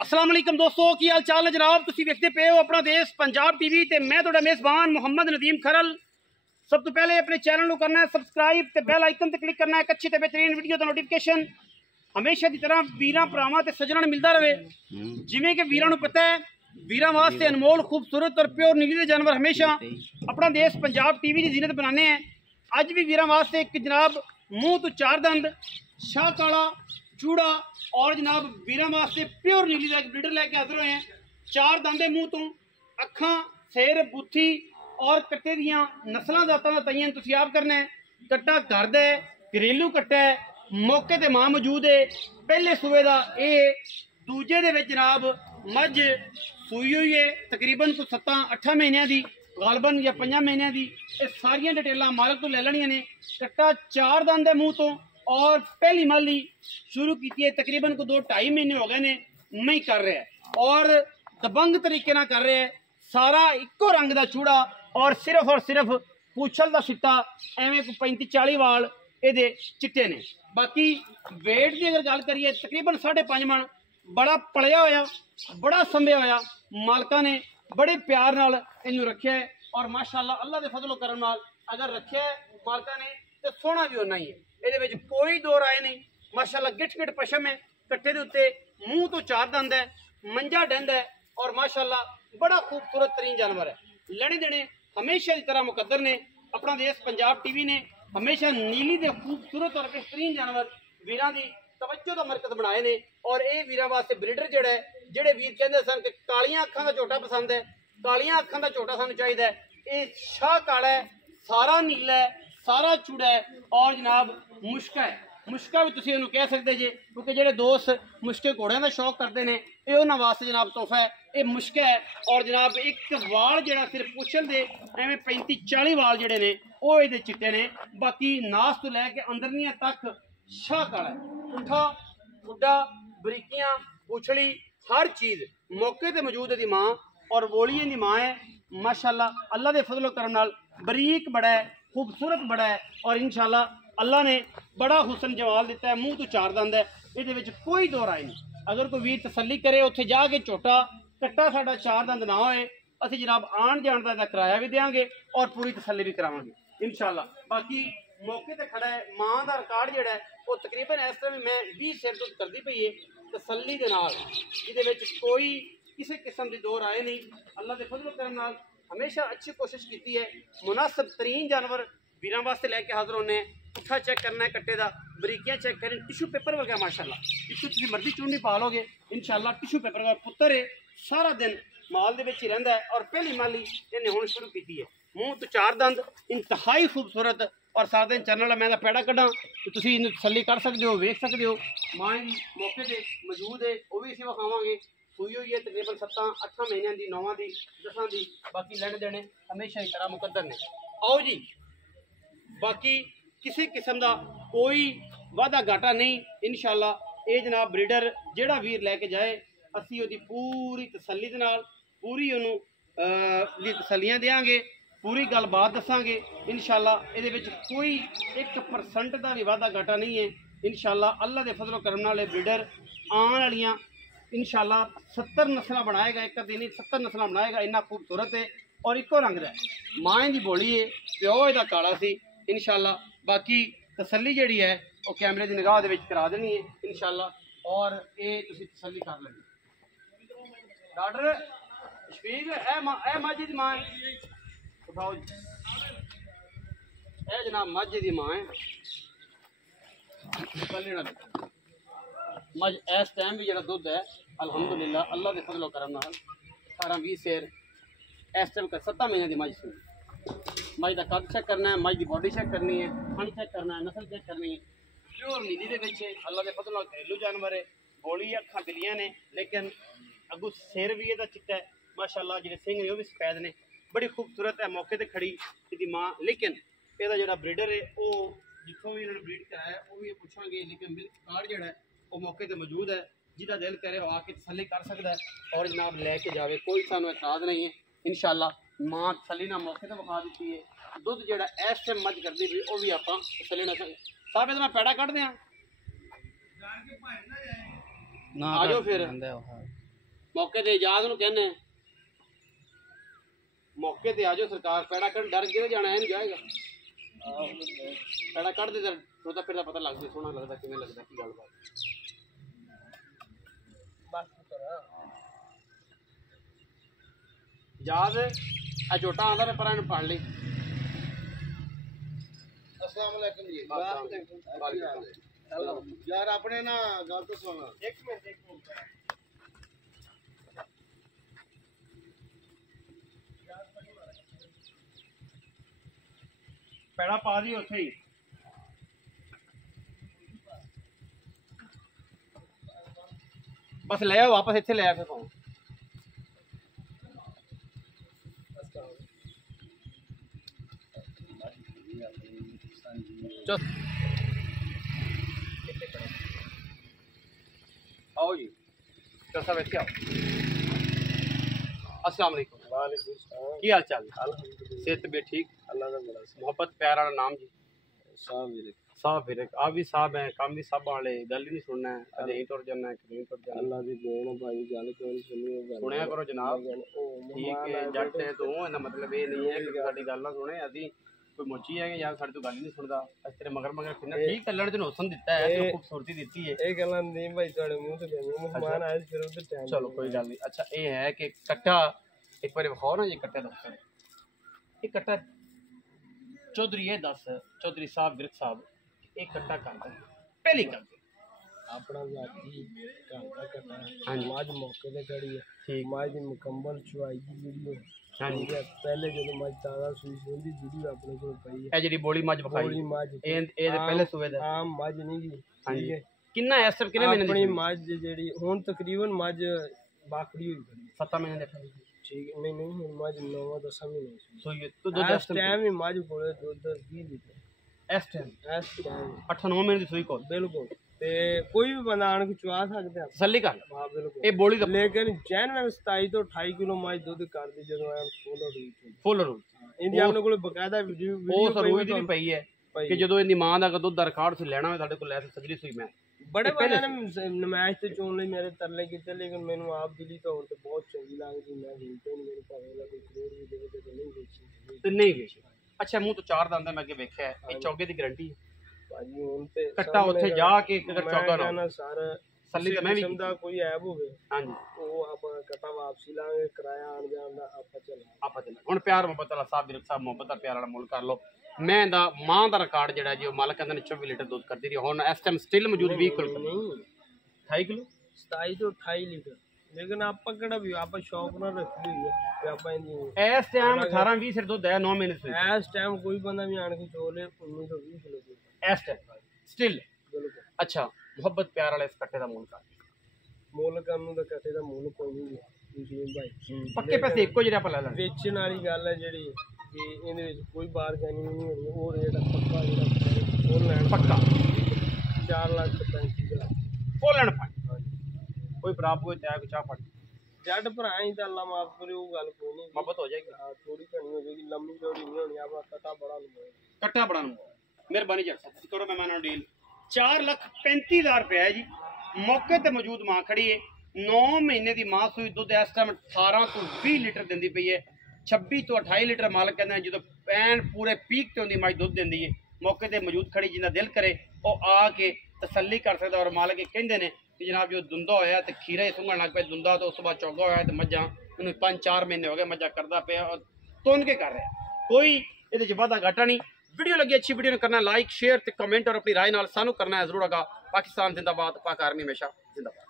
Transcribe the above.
अस्सलाम वालेकुम दोस्तों, की हाल चाल है जनाब। तुसीं वेखदे पे हो अपना देश पंजाब टीवी ते मैं तुहाडा मेज़बान मुहम्मद नदीम खरल। सब तो पहले अपने चैनल को करना है सबसक्राइब ते बेल आइकन ते क्लिक करना है। अच्छी ते बेहतरीन वीडियो का नोटिफिकेशन हमेशा की तरह वीरां भरावां ते सज्जणां नूं मिलदा रहे। जिवें कि वीरां नूं पता है, वीरां वास्ते अनमोल खूबसूरत और प्योर नीली दे जानवर हमेशा अपना देश पंजाब टीवी की जीनत बनाने हैं। अज भी वीरां वास्ते एक जनाब मूँह तो चार दंद शाह काला चूड़ा और जनाब वीरां वास्ते प्योर नीली का एक ब्रीडर लैके हाजिर हुए हैं। चार दंदे मूँह तो अखा सिर बुथी और कट्टे दियां नस्लों जातां दा तयन तुसीं आप करना है। कट्टा घर दा है, घरेलू कट्टा है, मौके ते मां मौजूद है। पहले सूबे का ये दूजे दे विच जनाब मझ सूई हुई है तकरीबन को 7-8 महीनों की गालबन या 5 महीनों की। ये सारिया डिटेलां मालक तो ले लैनियां ने। कट्टा चार दंद है मूँह तो और पहली माली शुरू की है तकरीबन को 2-2.5 महीने हो गए ने नहीं कर रहा है और दबंग तरीके ना कर रहा है। सारा इको रंग का चूड़ा और सिर्फ पूछल का सिट्टा एवं को 35-40 वाल ये चिट्टे ने। बाकी वेट की अगर गल करिए तकरीबन 5.5 मन बड़ा पलिया होया, बड़ा संभ्या होया। मालका ने बड़े प्यार नाल इनू रखा है और माशाअल्लाह अल्लाह के फजलो करम नाल अगर रखा है मालका ने तो सोना भी होना ही है। ये कोई दो राय नहीं। माशाअल्लाह गिट गिट पशम है, कट्टे के उत्ते मूँह तो चार दंद है, मंजा डंद है और माशाअल्लाह बड़ा खूबसूरत तरीन जानवर है। लेने देने हमेशा की तरह मुकद्दर ने अपना देश पंजाब टीवी ने हमेशा नीली दे खूबसूरत और बेहतरीन जानवर वीरां दी तवज्जो का मरकज बनाए ने। और ये वीरां वास्ते ब्रीडर जिहड़ा है, जिहड़े वीर कहंदे सन कि कालियां अखां दा झोटा पसंद है, कालियां अखां दा झोटा सानूं चाहिदा है। ये शाह काला है, सारा नीला है, सारा चूड़ा है और जनाब मुश्का है। मुश्का भी तुसीं इहनूं कह सकदे जे क्योंकि जिहड़े दोस्त मुश्के घोड़ियां दा शौक करते हैं ये उन्हां वास्ते जनाब तोहफा है। ये मुश्का है और जनाब एक वाल जिहड़ा सिर्फ पुछल दे एवें 35-40 वाल जिहड़े ने वो इहदे चिट्टे ने। बाकी नास तो लैके अंदरनियां तक शाह काला है। पुट्ठा बुड्ढा बरीकियां पुछड़ी हर चीज़ मौके पर मौजूद है। माँ और वोलिए की माँ है माशाअल्लाह अल्लाह के फजलो करम नाल बरीक बड़ा है, खूबसूरत बड़ा है और इंशाअल्लाह अल्लाह ने बड़ा हुसन जमाल दिता है। मूँह तो चार दंद है, ये कोई दो राय नहीं। अगर कोई वीर तसल्ली करे उत्थे जाके झोटा कट्टा साडा चार दंद ना होए असीं जनाब आन जान का किराया भी देंगे और पूरी तसल्ली भी करावांगे इंशाअल्लाह। बाकी मौके पर खड़ा है माँ का रिकॉर्ड जिहड़ा है वो तकरीबन इस तरह मैं 20 सिर दुध करती पई है तसल्ली दे नाल, जिहदे विच कोई किसी किस्म की दो राय नहीं। अल्लाह के फजलो करम नाल हमेशा अच्छी कोशिश की है। मुनासिब तरीन जानवर वीरां वास्ते लैके हाजिर होने। पुट्ठा चेक करना है कट्टे का, बरीकियां चेक करें, टिशू पेपर वर्गा माशाअल्लाह टिशू तुसीं मर्जी चूंडी पा लोगे इंशाअल्लाह। टिशू पेपर का पुत्तर है, सारा दिन माल दे विच ही रहिंदा है और पहली माली इन्हें हुण शुरू की है। मूँह तो चार दंद इंतहाई खूबसूरत और सारा दिन चलने वाला मैं पैड़ा कड्ढां तो तुसीं इहनूं तसल्ली कर सकते हो, वेख सकते हो। माँ भी मौके पर मौजूद है, वो भी असीं विखावांगे। सूई हुई है तकरीबन 7-8 महीनों की, 9 की, 10 की। बाकी लेने देने हमेशा ही तरह मुकद्दर ने। आओ जी, बाकी किसी किस्म का कोई वादा घाटा नहीं इंशाअल्लाह। ये जनाब ब्रीडर जिहड़ा वीर लैके जाए असीं उहदी पूरी तसल्ली दे नाल पूरी उहनूं तसल्लियां देंगे, पूरी गलबात दसांगे इंशाअल्लाह। इहदे विच कोई 1% का भी वादा घाटा नहीं है इंशाअल्लाह। अल्लाह के फजलो करम नाल ब्रीडर आने वालियां इंशाअल्लाह 70 नस्ल बनाएगा, एक दिन 70 नस्ल बनाएगा। इन्ना खूबसूरत है और इको रंग का माँ की बोली है, प्यो इहदा काला सी इंशाअल्लाह। बाकी तसल्ली जिहड़ी है वो कैमरे की निगाह दे विच करा देनी है इंशाअल्लाह और ये तुसीं तसल्ली कर लेनी। डॉक्टर शफीक ए माजी दी माँ है, उठाओ जी। ए जनाब माजी दी माँ है, मज इस टाइम भी जो दुध है अल्हम्दुलिल्लाह अल्लाह के फजलो करम नाल 18-20 शेर इस टाइम का 7 महीने की मज सुनी। मज का कद चेक करना है, मज की बॉडी चेक करनी है, फन चेक करना है, नस्ल चेक करनी है। प्योर नीली दे विच अल्लाह के फजलो घरेलू जानवर है। बोली अखां बिलियां ने लेकिन अगू सिर भी इहदा चिट्टा है माशाअल्लाह। जिहड़े सिंह ने वो भी सफेद ने, बड़ी खूबसूरत है। मौके पर खड़ी इसकी माँ, लेकिन इहदा जिहड़ा ब्रीडर है वो जितों भी इन्होंने ब्रीड कराया वो भी पूछांगे। लेकिन मिल्क कार्ड जिहड़ा है वो मौके पर मौजूद है, जिहदा दिल करे वो आके तसल्ली कर सकता है और जनाब लैके जावे, कोई सानू एतराज़ नहीं है इंशाअल्लाह। माँ तसल्ली ना मौके पर विखा दी है। दुध जिहड़ा इस टाइम मज करती भी वो भी आपां तसल्ली ना साहब मैं पैड़ा कढ़ दें ना आ जाओ फिर मौके ते इजाज नूं कहने मौके ते आ जाओ सरकार पैड़ा कर डर के जाना है नहीं जाएगा पैड़ा कट दे तो फिर पता लग जाए सोहना लगता किवें लगता की गलबात इजाज आ झोटा आंदा ते पर पढ़ ली अस्सलाम वालेकुम जी यार अपने ना गल तो सुन एक मिनट पैड़ा पा दी उत्थे ही बस ले आओ वापस इत्थे ले आ फिर पाओ आओ जी चल सब इत्थे आओ अस्सलाम वालेकुम वालेकुम सलाम की हाल चाल सेहत भी ठीक अल्लाह का बड़ा मोहब्बत प्यार वाला नाम जी साहब वीरे आप भी साहब हैं काम भी सब वाले गल ही नहीं सुनना है कदे ही टुर जाना है कदे ही टुर जाना अल्लाह दी देन भाई गल क्यों नहीं सुनी सुनिया करो जनाब ठीक है जट है तू ना मतलब ये नहीं है कि साडी गल ना सुने असी कोई मोची है यार साडी तो गल ही नहीं सुनदा अस तेरे मगर मगर फिरना ठीक कलड़ ते हुसन दिता है ते खूबसूरती दी है ए गल्लां नहीं भाई तोड़े मुंह ते मेहमान आए फिर उधर टाइम चलो कोई गल नहीं अच्छा ये है कि कट्टा एक बार विखाओ ना ये कट्टे दफ्तर ये कट्टा चौधरी है दस चौधरी साहब विरक साहब एक कट्टा करता पहली गल अपना जाती घर का कट्टा हां मज मौके ते खड़ी है ठीक मज दी मुकम्मल चुआई दी वीडियो हां जी पहले जब मज ताजा सुई होंदी वीडियो अपने को पई है ए जेडी बोली मज बखाई बोली मज ए दे पहले सुवे दा हां मज नहीं जी ठीक है कितना एस सब किने महीने अपनी मज जेडी हुन तकरीबन मज बाकड़ी हुई खड़ी 7 महीने देखा ठीक नहीं नहीं हुन मज 9-10 महीने सो ये तो दो टाइम ही मज कोले 2-10-20 लीटर इस टाइम 8-9 महीने की सुई को बिल्कुल ते कोई भी बंदा आन के चुआ सकते हैं तसल्ली कर हां बिल्कुल ए बोली लेकिन जैन में 27 तो 28 किलो मज दूध कर दी जदों आई फुल रूट इंदी आपने कोल बकायदा वीडियो वो सरूई दी भी पई है कि जदों इंदी मां दा दुध दा रिकॉर्ड से लेना होवे साडे कोल ऐसे सजरी सुई मैं बड़े बड़े ने नमाइश ते चोन ले मेरे तरले कीते लेकिन मेनू आप दिली तौर ते बहुत चंगी लगदी मैं हिलते नहीं मेरे भावे ला कोई करोड़ भी देवे ते नहीं बेची ते नहीं बेची अच्छा मुंह तो चार दंद मैं अगे वेख्या है ये चौगे दी गारंटी है भाजी हुन ते कट्टा उत्थे जाके अगर चौगा ना सर सल्ली ते मैं भी समझदा कोई ऐब होवे हां जी ओ आप कट्टा वापसी लांगे किराया आन जान दा आपा चला हुन प्यार मोहब्बत वाला साहब विरक साहब मोहब्बत दा प्यार वाला मुल कर लो मैं दा मां दा रिकॉर्ड जेड़ा जी मालक कहंदे ने 24 लीटर दूध करदी रही हुन इस टाइम स्टिल मौजूद 20 किलो नहीं 28 किलो 27 तो 28 लीटर लेकिन आप पकड़ा भी आप शौक ना रख ली है आप इस टाइम 18-20 से दूध है 9 महीने से इस टाइम कोई बंदा भी आन के चोले 19-20 किलो इस टाइम स्टिल बिल्कुल अच्छा मोहब्बत प्यार वाले इस कट्टे दा मूल का मूल करनू दा कट्टे दा मूल कोई नहीं जी भाई पक्के पैसे इको जेड़ा आप ले लेना बेचण वाली गल है जेड़ी कि इहदे विच कोई बारगेनिंग नहीं होनी वो रेट पक्का जेड़ा फुल लैंड पक्का 4,35,000 फुल लैंड फाइन कोई बराबर कोई चाय को चाह फट जट भरा ही तो अल्लाह माफ करे वो गल कोई नहीं मोहब्बत हो जाएगी हां थोड़ी घनी हो जाएगी लंबी चौड़ी नहीं होनी आपका कट्टा बड़ा लंबा मेहरबानी जट साहब करो मेहमानों डील 4,35,000 रुपया है जी मौके ते मौजूद मां खड़ी है 9 महीने की मां सूई दुध इस टाइम 18 तो 20 लीटर दिंदी पई है 26 तो 28 लीटर मालक कहंदा है जो पैन पूरे पीक ते होंदी मज दुध दिंदी है मौके ते मौजूद खड़ी जिंदा दिल करे वो आके तसल्ली कर सकदा और मालक कहंदे ने कि जनाब जो दुंदा होया तो खीरा ही सुंघण लग पे दुंदा तो उस बाद चौगा होया तो मज्जां उन्हें 5-4 महीने हो गए मज्जा करदा पे और तुन के कर रहा कोई ये वादा घाटा नहीं वीडियो लगी अच्छी वीडियो ने करना लाइक शेयर ते कमेंट और अपनी राय नाल सानू करना है जरूर आगा पाकिस्तान जिंदाबाद पाक आर्मी हमेशा जिंदाबाद।